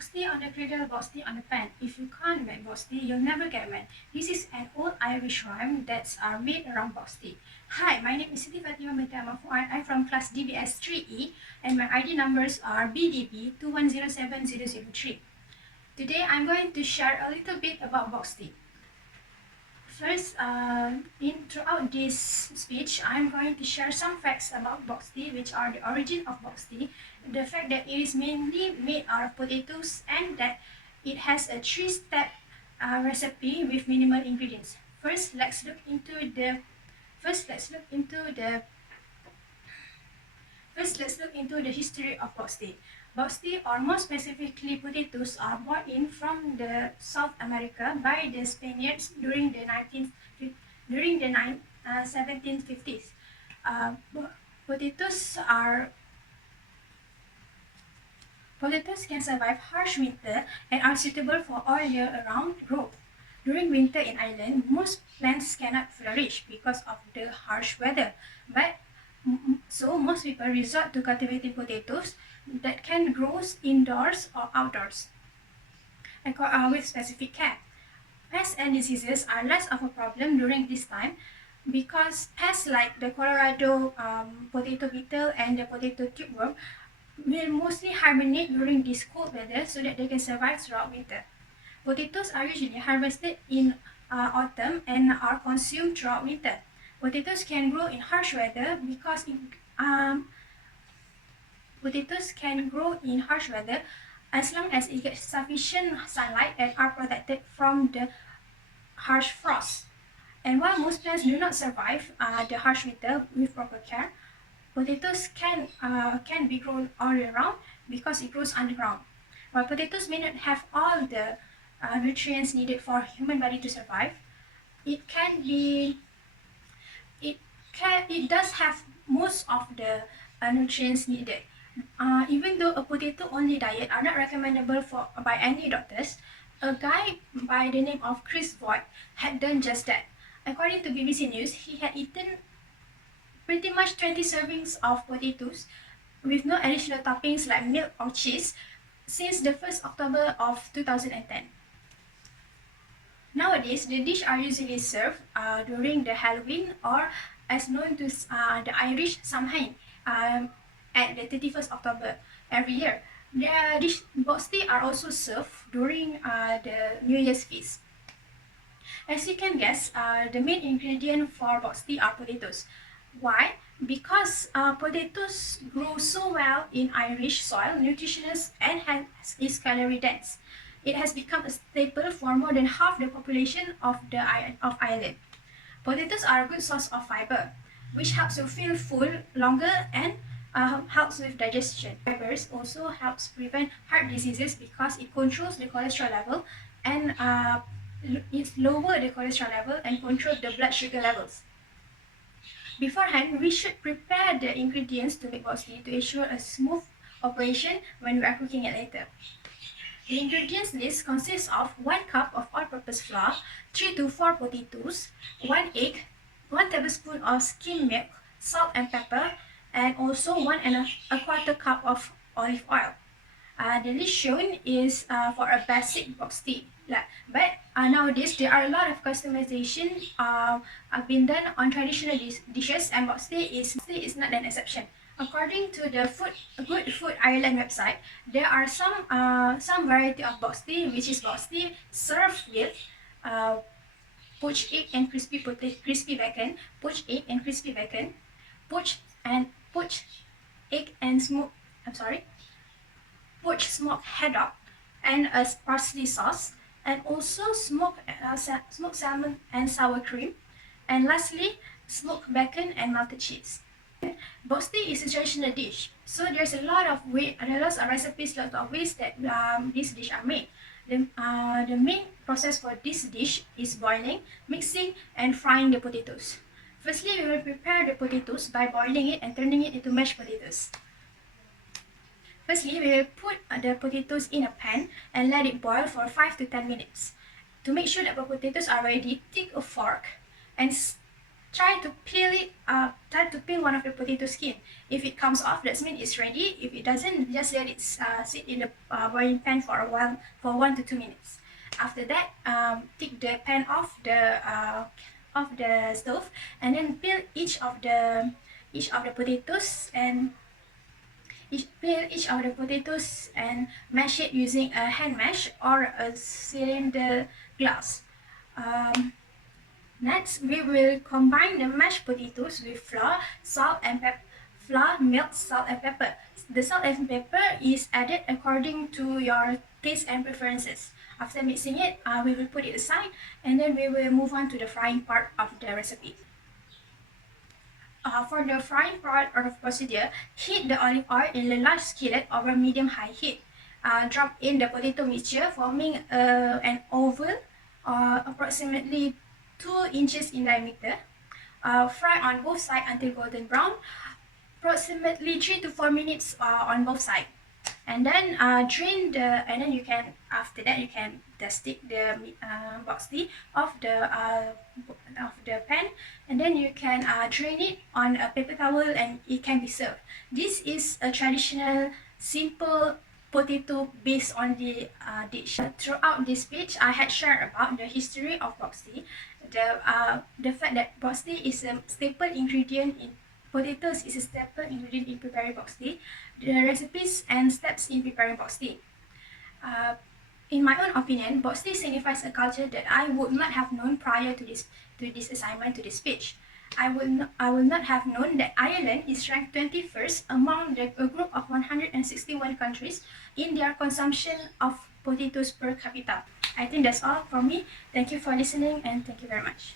Boxty on the cradle, Boxty on the pan. If you can't make Boxty, you'll never get one. This is an old Irish rhyme that's made around Boxty. Hi, my name is Siti Fatimah Binti Fuad. I'm from class DBS 3E and my ID numbers are BDB 2107003. Today I'm going to share a little bit about Boxty. First, throughout this speech, I'm going to share some facts about Boxty, which are the origin of Boxty, the fact that it is mainly made out of potatoes, and that it has a 3-step recipe with minimal ingredients. First, let's look into the history of Boxty. Boxty, or more specifically potatoes, are brought in from the South America by the Spaniards during the 1750s. Potatoes can survive harsh winter and are suitable for all year round growth. During winter in Ireland, most plants cannot flourish because of the harsh weather, so most people resort to cultivating potatoes that can grow indoors or outdoors with specific care. Pests and diseases are less of a problem during this time because pests like the Colorado potato beetle and the potato tubeworm will mostly hibernate during this cold weather so that they can survive throughout winter. Potatoes are usually harvested in autumn and are consumed throughout winter. Potatoes can grow in harsh weather as long as it gets sufficient sunlight and are protected from the harsh frost. And while most plants do not survive the harsh winter with proper care, potatoes can be grown all year round because it grows underground. While potatoes may not have all the nutrients needed for human body to survive, it does have most of the nutrients needed. Even though a potato-only diet are not recommendable by any doctors, a guy by the name of Fuad had done just that. According to BBC News, he had eaten pretty much 20 servings of potatoes with no additional toppings like milk or cheese since the 1st October of 2010. Nowadays, the dish are usually served during the Halloween or as known to the Irish Samhain at the 31st October every year. The dish Boxty are also served during the New Year's feast. As you can guess, the main ingredient for Boxty are potatoes. Why? Because potatoes grow so well in Irish soil, nutritious, and is calorie dense. It has become a staple for more than half the population of Ireland. Potatoes are a good source of fiber, which helps you feel full longer and helps with digestion. Fibers also helps prevent heart diseases because it controls the cholesterol level and it lowers the cholesterol level and controls the blood sugar levels. Beforehand, we should prepare the ingredients to make Boxty to ensure a smooth operation when we are cooking it later. The ingredients list consists of 1 cup of all-purpose flour, 3 to 4 potatoes, 1 egg, 1 tablespoon of skimmed milk, salt and pepper, and also 1¼ cup of olive oil. The list shown is for a basic Boxty. But nowadays there are a lot of customization been done on traditional dishes, and Boxty is not an exception. According to the Good Food Ireland website, there are some variety of Boxty, which is Boxty served with poached egg and crispy bacon, poached egg and crispy bacon, poached smoked haddock and a parsley sauce, and also smoked salmon and sour cream, and lastly smoked bacon and melted cheese. Boxty is a traditional dish, so there's lots of recipes, lots of ways that this dish are made. The main process for this dish is boiling, mixing, and frying the potatoes. Firstly, we will prepare the potatoes by boiling it and turning it into mashed potatoes. Firstly, we will put the potatoes in a pan and let it boil for 5 to 10 minutes. To make sure that the potatoes are ready, take a fork and try to peel it. Try to peel one of the potato skin. If it comes off, that means it's ready. If it doesn't, just let it sit in the boiling pan for a while, for 1 to 2 minutes. After that, take the pan off the stove, and then peel each of the potatoes and peel each of the potatoes and mash it using a hand mash or a cylinder glass. Next, we will combine the mashed potatoes with flour, salt, and pepper. Flour, milk, salt, and pepper. The salt and pepper is added according to your taste and preferences. After mixing it, we will put it aside, and then we will move on to the frying part of the recipe. For the frying part of the procedure, heat the olive oil in a large skillet over medium-high heat. Drop in the potato mixture, forming an oval approximately 2 inches in diameter. Fry on both sides until golden brown, approximately 3 to 4 minutes on both sides. And then and then you can, after that, you can just take the boxty off the pan, and then you can drain it on a paper towel, and it can be served. This is a traditional, simple potato based on the dish. Throughout this speech, I had shared about the history of boxty, the fact that boxty is a staple ingredient in potatoes is a staple ingredient in preparing boxty, the recipes and steps in preparing boxty. In my own opinion, boxty signifies a culture that I would not have known prior to this assignment, to this speech. I will not have known that Ireland is ranked 21st among a group of 161 countries in their consumption of potatoes per capita. I think that's all from me. Thank you for listening, and thank you very much.